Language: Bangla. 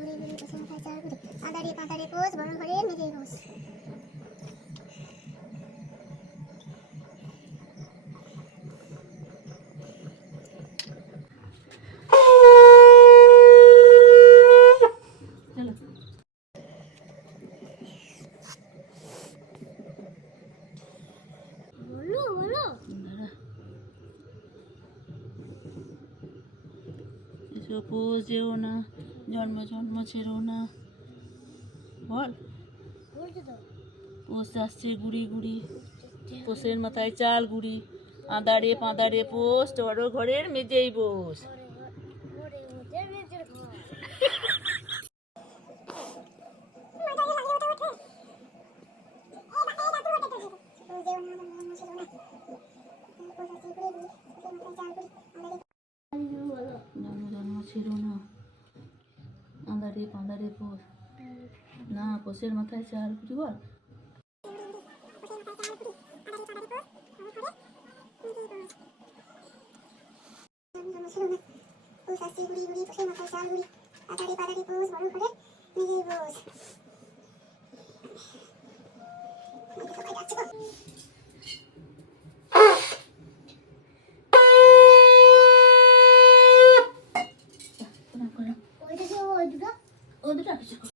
গুড়ি গুড়ি বসে মাথায় চাল গুড়ি আদারে পাতারে পোষ বড় ঘরে নিজেই বস বলো বলো এসো পোষ যেও না, জন্ম জন্ম ছেড়ো না, বল। পোষ আসছে গুড়ি গুড়ি, পোষের মাথায় চাল গুড়ি আদারে পাঁদারে পোষ বড় ঘরের মেজেই বস। জন্ম জন্ম ছেড়ো না, আদারে পাঁদারে পোষ না, পোষের মাথায় চাল গুড়ি বল। পোষ আসছে গুড়ি গুড়ি পোষের মাথায় চাল গুড়ি আদারে পাদারে পোষ বড় ঘরে নিজেই বস।